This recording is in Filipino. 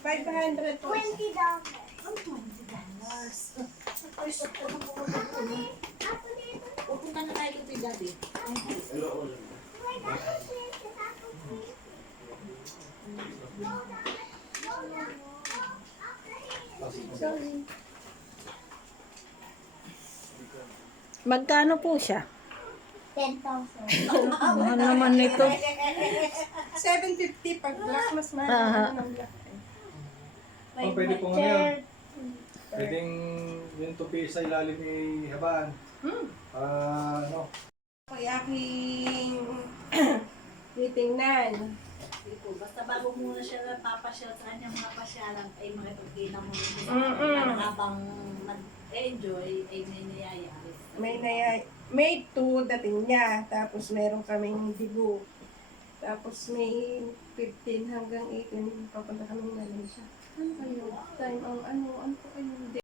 $500 po. Ang $20. Ay, pupunta na tayo kay Daddy. Sorry. Magkano po siya? 10,000. Mahal naman nito. 750 pag black, mas mahal Aha. naman ng black. Oh, pwede po ngayon. Pwedeng yung tupi sa ilalim ni Haban. Ano? Ay aking titingnan. Hindi po. Basta bago muna siya papasyal sa kanyang mga pasyalan, ay makipagkita mo rin siya. Mm-mm. Para habang mag-enjoy, ay may niyayari. May 2 dating niya, tapos meron kaming digo. Tapos may 15 hanggang 18, papunta kami Malaysia. Ano kayo? Time ang ano po kayo?